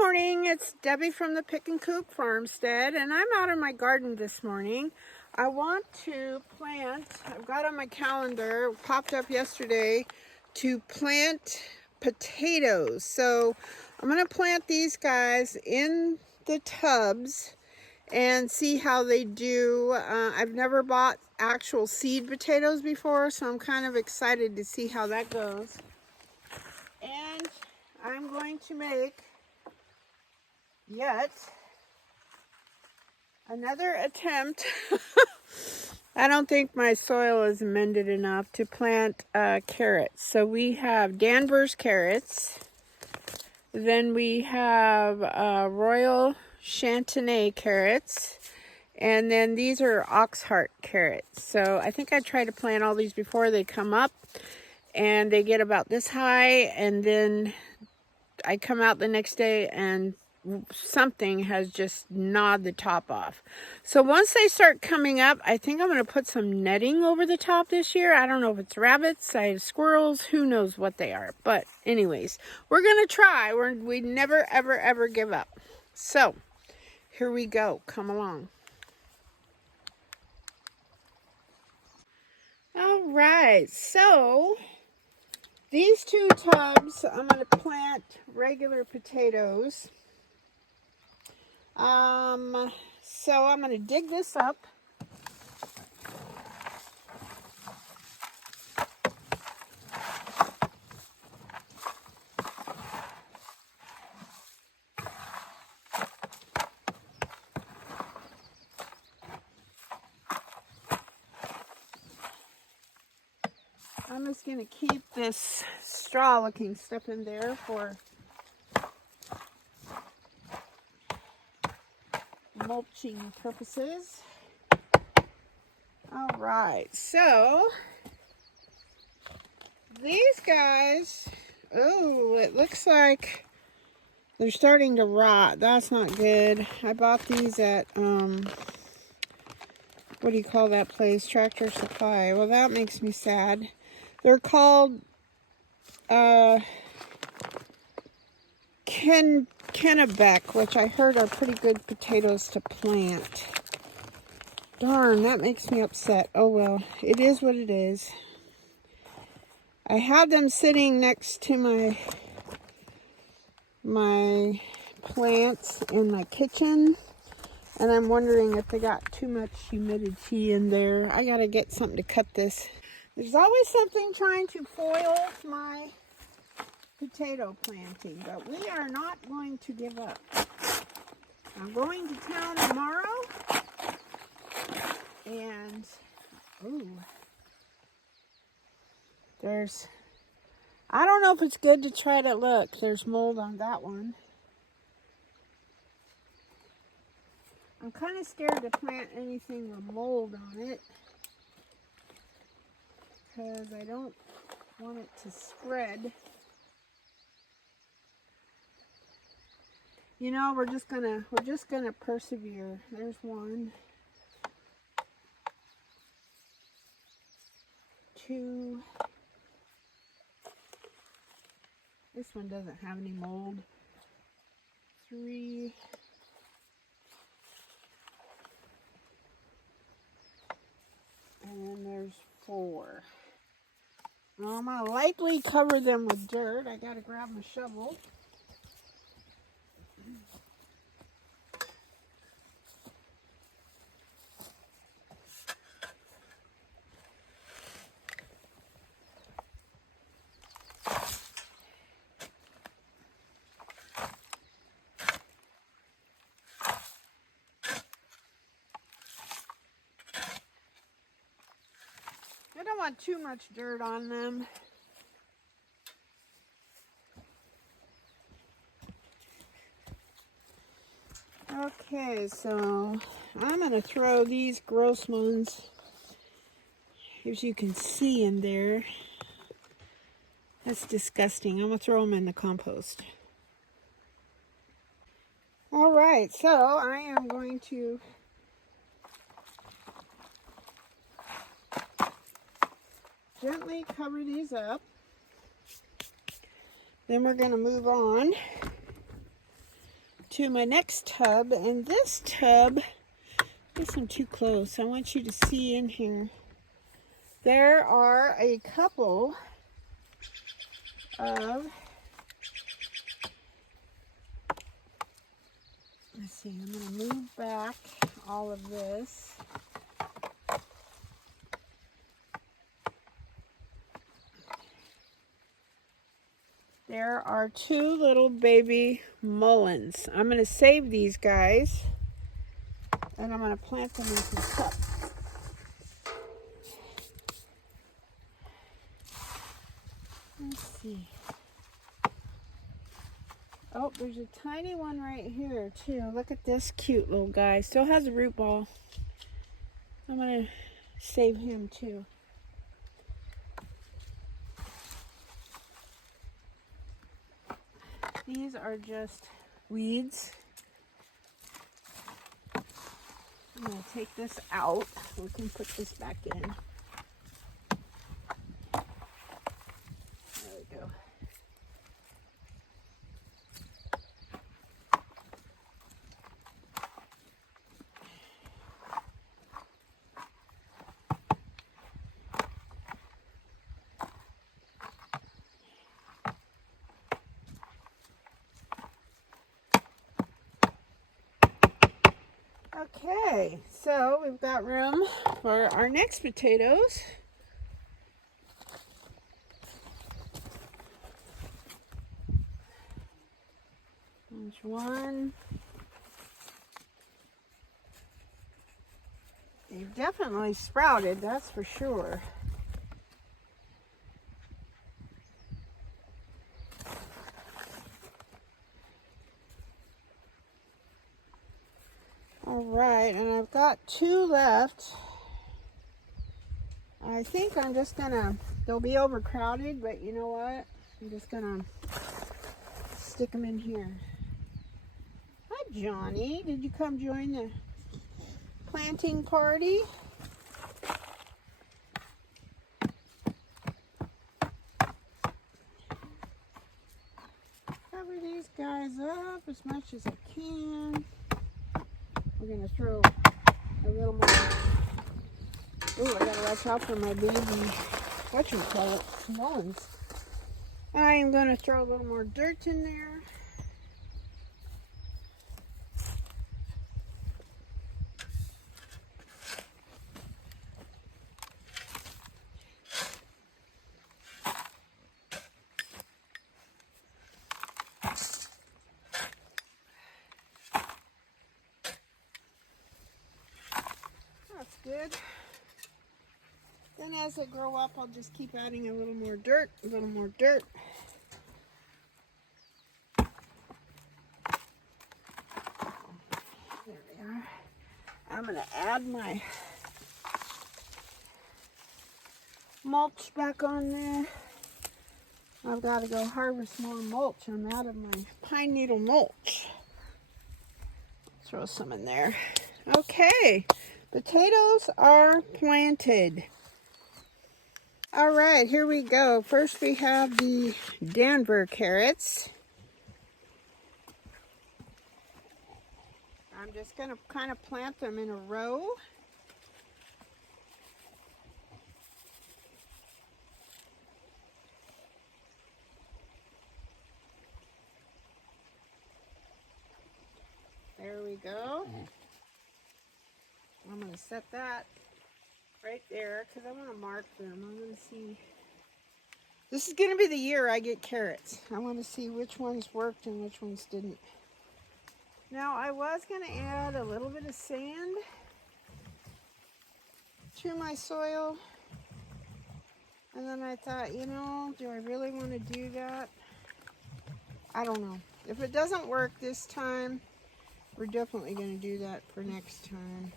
morning, it's Debbie from the Pickin Coop Farmstead, and I'm out in my garden this morning. I want to plant, I've got on my calendar, popped up yesterday, to plant potatoes. So I'm going to plant these guys in the tubs and see how they do. I've never bought actual seed potatoes before, so I'm kind of excited to see how that goes. And I'm going to make yet another attempt. I don't think my soil is amended enough to plant carrots. So we have Danvers carrots. Then we have Royal Chantenay carrots. And then these are Oxheart carrots. So I think I tried to plant all these before. They come up and they get about this high. And then I come out the next day and something has just gnawed the top off. So once they start coming up, I think I'm going to put some netting over the top this year. I don't know if it's rabbits, I have squirrels, who knows what they are. But anyways, we're going to try. We never, ever give up. So here we go. Come along. All right. So these two tubs, I'm going to plant regular potatoes. So I'm going to dig this up. I'm just going to keep this straw looking stuff in there for mulching purposes. All right, so these guys, oh, it looks like they're starting to rot. That's not good. I bought these at, what do you call that place? Tractor Supply. Well, that makes me sad. They're called, Kennebec, which I heard are pretty good potatoes to plant. Darn, that makes me upset. Oh well, it is what it is. I had them sitting next to my plants in my kitchen, and I'm wondering if they got too much humidity in there. I gotta get something to cut this. There's always something trying to foil my potato planting, but we are not going to give up. I'm going to town tomorrow, and I don't know if it's good to try to look. There's mold on that one. I'm kind of scared to plant anything with mold on it because I don't want it to spread. You know, we're just gonna persevere. There's one, two. This one doesn't have any mold. 3. And then there's 4. Well, I'm gonna lightly cover them with dirt. I gotta grab my shovel. I don't want too much dirt on them. Okay, so I'm going to throw these gross ones, as you can see in there. That's disgusting. I'm going to throw them in the compost. All right, so I am going to gently cover these up. Then we're going to move on to my next tub, and this tub, I guess I'm too close. I want you to see in here. There are a couple of, let's see, I'm going to move back all of this. There are two little baby mulleins. I'm going to save these guys, and I'm going to plant them in some cups. Let's see. Oh, there's a tiny one right here too. Look at this cute little guy. Still has a root ball. I'm going to save him too. These are just weeds. I'm going to take this out. We can put this back in. There we go. Okay, so we've got room for our next potatoes. There's one. They've definitely sprouted, that's for sure. All right, and I've got two left. I think I'm just gonna, they'll be overcrowded, but you know what? I'm just gonna stick them in here. Hi, Johnny. Did you come join the planting party? Cover these guys up as much as I can. We're going to throw a little more. Ooh, I got to watch out for my baby, whatchamacallit, mulleins. I am going to throw a little more dirt in there. That's good. Then as they grow up, I'll just keep adding a little more dirt, a little more dirt. There we are. I'm going to add my mulch back on there. I've got to go harvest more mulch. I'm out of my pine needle mulch. Throw some in there. Okay, potatoes are planted. All right, here we go. First we have the Denver carrots. I'm just going to kind of plant them in a row. There we go. I'm going to set that right there because I want to mark them. I'm going to see. This is going to be the year I get carrots. I want to see which ones worked and which ones didn't. Now, I was going to add a little bit of sand to my soil. And then I thought, you know, do I really want to do that? I don't know. If it doesn't work this time, we're definitely going to do that for next time.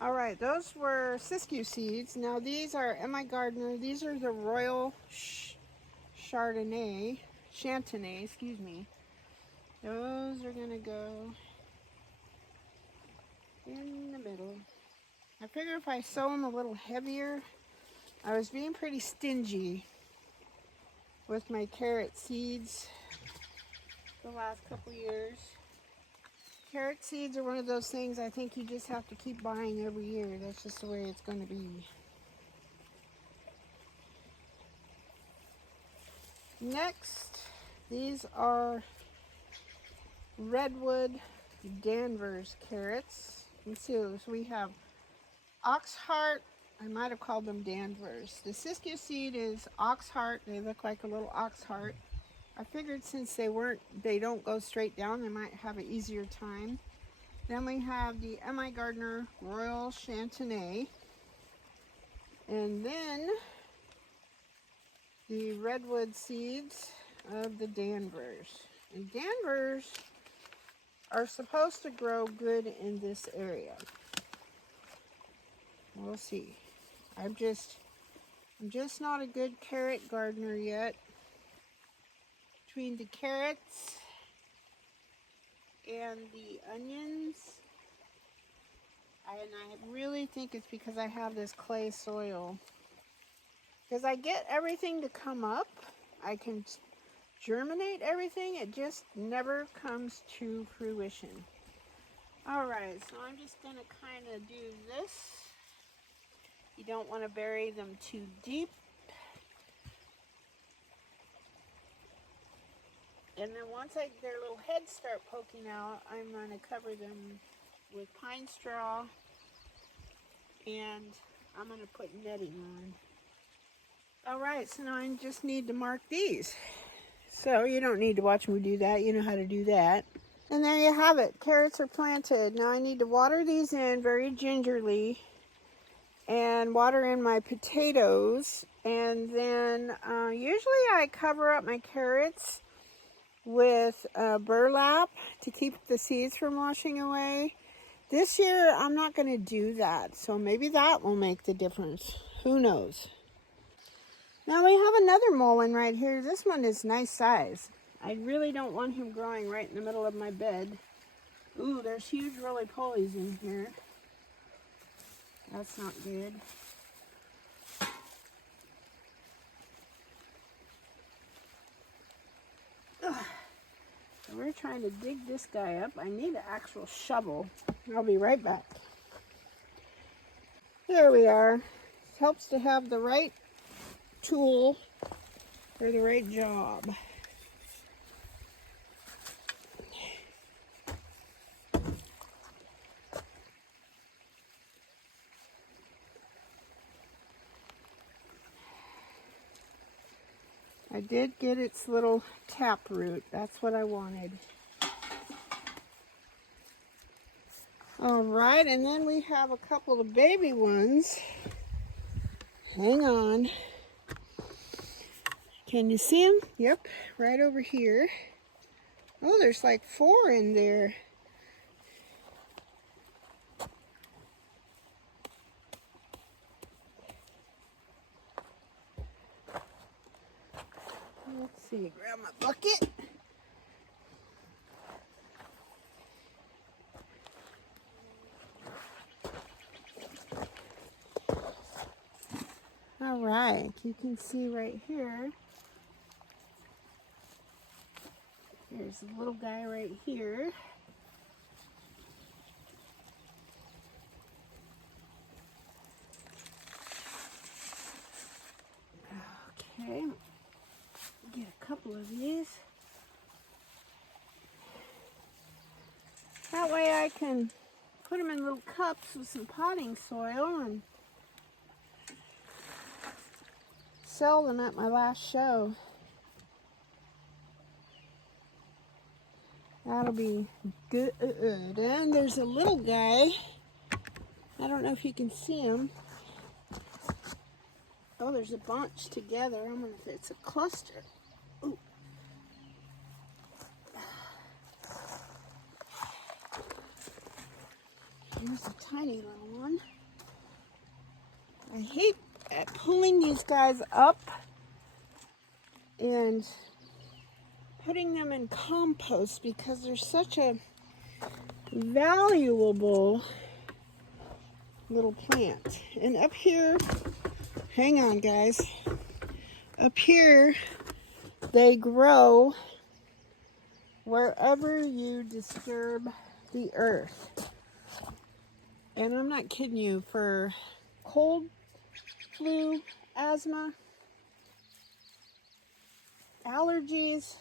All right, those were Siskiyou seeds. Now these are Emma Gardner. These are the Royal Chantenay, excuse me. Those are going to go in the middle. I figure if I sow them a little heavier, I was being pretty stingy. with my carrot seeds the last couple years. Carrot seeds are one of those things I think you just have to keep buying every year. That's just the way it's going to be. Next, these are Redwood Danvers carrots. You see those? We have Oxheart. I might have called them Danvers. The Siskiyou seed is Oxheart. They look like a little Oxheart. I figured since they don't go straight down, they might have an easier time. Then we have the M.I. Gardner Royal Chantenay. And then the Redwood seeds of the Danvers. And Danvers are supposed to grow good in this area. We'll see. I'm just not a good carrot gardener yet. Between the carrots and the onions, and I really think it's because I have this clay soil. Because I get everything to come up, I can germinate everything, it just never comes to fruition. Alright, so I'm just going to kind of do this. You don't want to bury them too deep. And then once their little heads start poking out, I'm going to cover them with pine straw, and I'm going to put netting on. Alright, so now I just need to mark these. So you don't need to watch me do that, you know how to do that. And there you have it, carrots are planted. Now I need to water these in very gingerly, and water in my potatoes, and then usually I cover up my carrots with burlap to keep the seeds from washing away. This year I'm not going to do that, so maybe that will make the difference. Who knows? Now we have another mullein right here. This one is nice size. I really don't want him growing right in the middle of my bed. Ooh, there's huge roly-polies in here. That's not good. Ugh. So we're trying to dig this guy up. I need an actual shovel. I'll be right back. Here we are. It helps to have the right tool for the right job. I did get its little tap root. That's what I wanted. All right, and then we have a couple of baby ones. Hang on. Can you see them? Yep, right over here. Oh, there's like 4 in there. Let's see, grab my bucket. All right, you can see right here. There's a little guy right here. Okay, get a couple of these. That way I can put them in little cups with some potting soil and sell them at my last show. That'll be good. And there's a little guy. I don't know if you can see him. Oh, there's a bunch together. I wonder if it's a cluster. Ooh. Here's a tiny little one. I hate pulling these guys up and putting them in compost because they're such a valuable little plant. And up here, hang on guys, up here They grow wherever you disturb the earth. And I'm not kidding you, for cold, flu, asthma, allergies,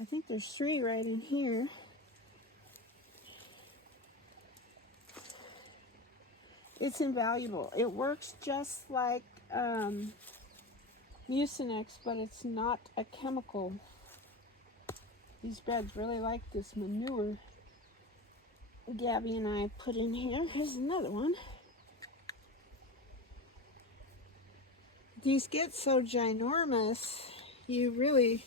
I think there's 3 right in here. It's invaluable. It works just like Mucinex, but it's not a chemical. These beds really like this manure Gabby and I put in here. Here's another one. These get so ginormous, you really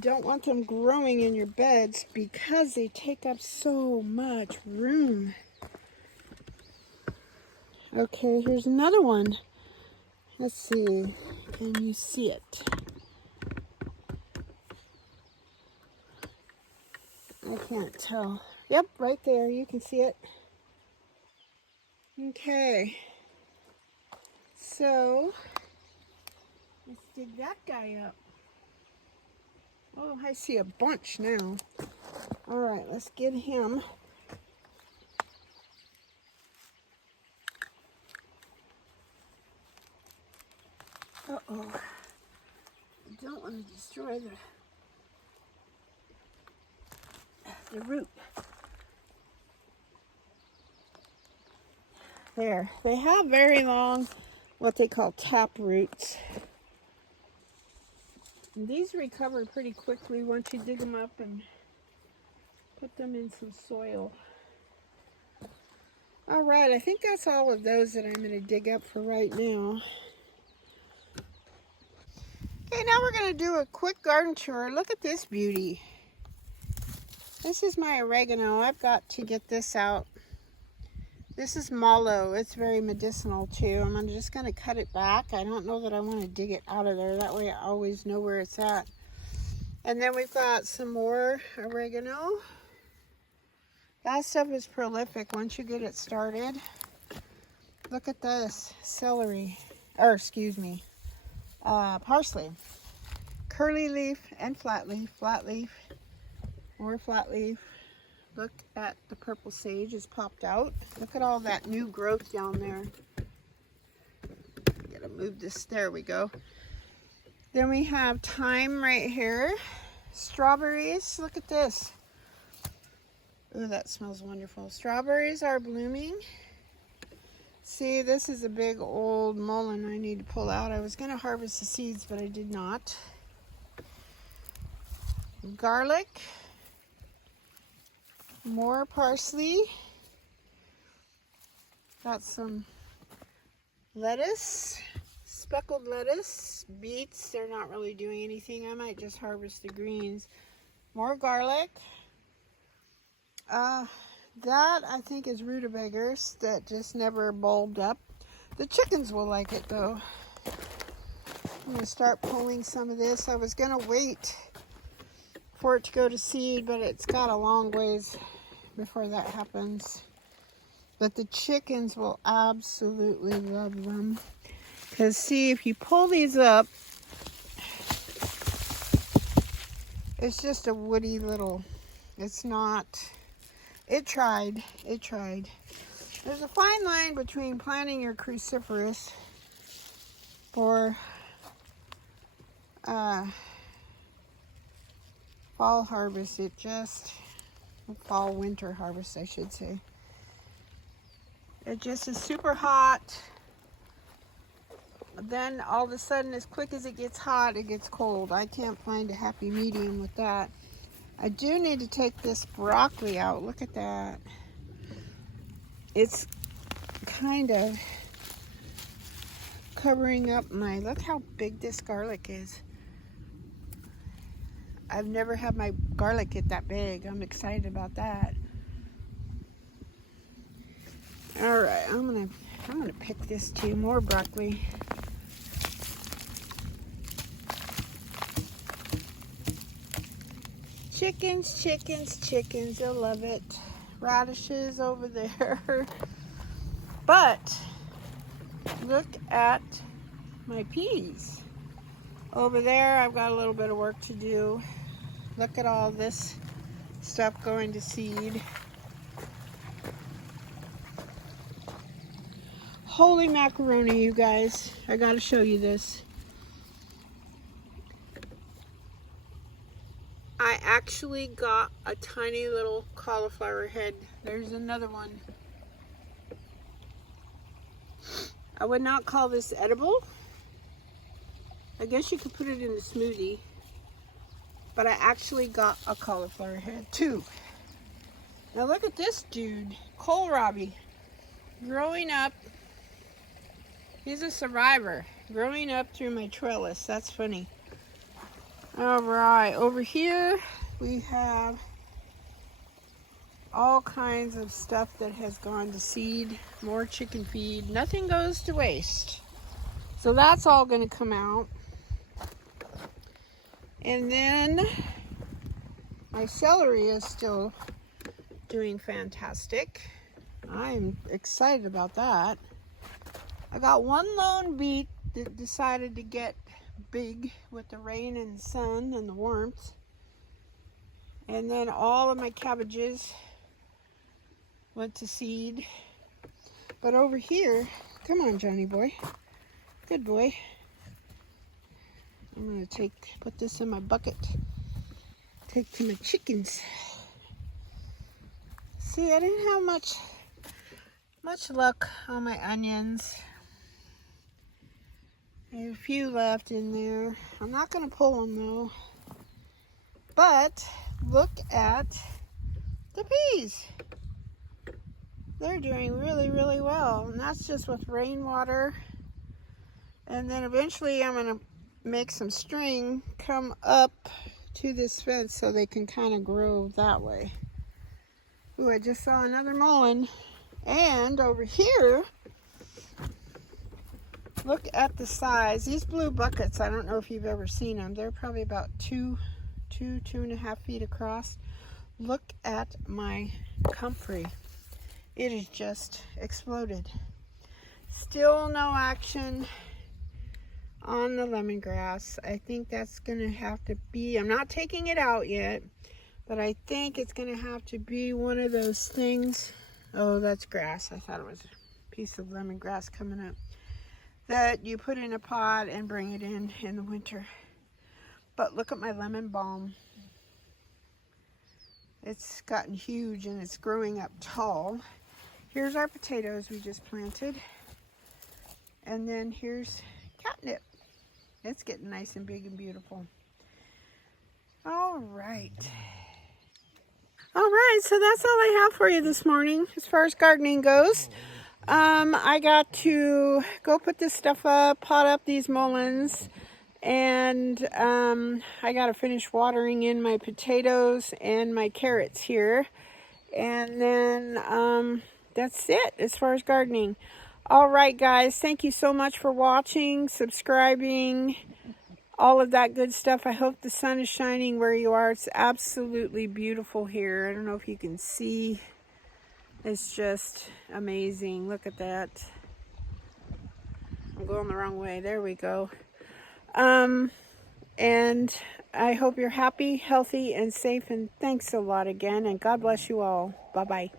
don't want them growing in your beds because they take up so much room. Okay, here's another one. Let's see, can you see it? I can't tell. Yep, right there, you can see it. Okay, so let's dig that guy up. Oh, I see a bunch now. All right, let's get him. Uh-oh. I don't want to destroy the root. There. They have very long, what they call tap roots. And these recover pretty quickly once you dig them up and put them in some soil. All right, I think that's all of those that I'm going to dig up for right now. Okay, now we're going to do a quick garden tour. Look at this beauty. This is my oregano. I've got to get this out. This is mallow. It's very medicinal too. I'm just going to cut it back. I don't know that I want to dig it out of there. That way I always know where it's at. And then we've got some more oregano. That stuff is prolific once you get it started. Look at this. Celery. Or excuse me. Parsley. Curly leaf and flat leaf. Flat leaf. More flat leaf. Look at the purple sage is popped out. Look at all that new growth down there. Gotta move this. There we go. Then we have thyme right here. Strawberries. Look at this. Ooh, that smells wonderful. Strawberries are blooming. See, this is a big old mullein I need to pull out. I was going to harvest the seeds, but I did not. Garlic. More parsley. Got some lettuce. Speckled lettuce. Beets, they're not really doing anything. I might just harvest the greens. More garlic. That I think is rutabagas that just never bulbed up. The chickens will like it though. I'm going to start pulling some of this. I was going to wait for it to go to seed, but it's got a long ways before that happens. But the chickens will absolutely love them. Because see, if you pull these up, it's just a woody little, it's not, it tried. There's a fine line between planting your cruciferous for fall harvest, fall winter harvest I should say. It just is super hot. Then all of a sudden, as quick as it gets hot, it gets cold. I can't find a happy medium with that. I do need to take this broccoli out. Look at that. It's kind of covering up my, look how big this garlic is. I've never had my garlic get that big. I'm excited about that. All right, I'm gonna pick this too. More broccoli. Chickens, they'll love it. Radishes over there. But look at my peas. Over there, I've got a little bit of work to do. Look at all this stuff going to seed. Holy macaroni, you guys. I gotta show you this. I actually got a tiny little cauliflower head. There's another one. I would not call this edible. I guess you could put it in a smoothie. But I actually got a cauliflower head too. Now look at this dude, kohlrabi. Growing up, he's a survivor. Growing up through my trellis. That's funny. All right, over here we have all kinds of stuff that has gone to seed. More chicken feed. Nothing goes to waste. So that's all going to come out. And then my celery is still doing fantastic. I'm excited about that. I got one lone beet that decided to get big with the rain and the sun and the warmth. And then all of my cabbages went to seed. But over here, come on, Johnny boy. Good boy. I'm gonna put this in my bucket. Take to my chickens. See, I didn't have much luck on my onions. There's a few left in there. I'm not gonna pull them though. But look at the peas. They're doing really, really well. And that's just with rainwater. And then eventually I'm gonna make some string come up to this fence so they can kind of grow that way. Ooh, I just saw another mullein. And over here, look at the size. These blue buckets, I don't know if you've ever seen them. They're probably about two and a half feet across. Look at my comfrey. It has just exploded. Still no action on the lemongrass. I think that's gonna have to be, I'm not taking it out yet, but I think it's gonna have to be one of those things. Oh, that's grass. I thought it was a piece of lemongrass coming up that you put in a pot and bring it in the winter. But look at my lemon balm. It's gotten huge and it's growing up tall. Here's our potatoes we just planted. And then here's catnip. It's getting nice and big and beautiful. All right. All right, so that's all I have for you this morning as far as gardening goes. I got to go put this stuff up, pot up these mulleins, and I got to finish watering in my potatoes and my carrots here. And then that's it as far as gardening. All right, guys, thank you so much for watching, subscribing, all of that good stuff. I hope the sun is shining where you are. It's absolutely beautiful here. I don't know if you can see. It's just amazing. Look at that. I'm going the wrong way. There we go. And I hope you're happy, healthy, and safe. And thanks a lot again. And God bless you all. Bye-bye.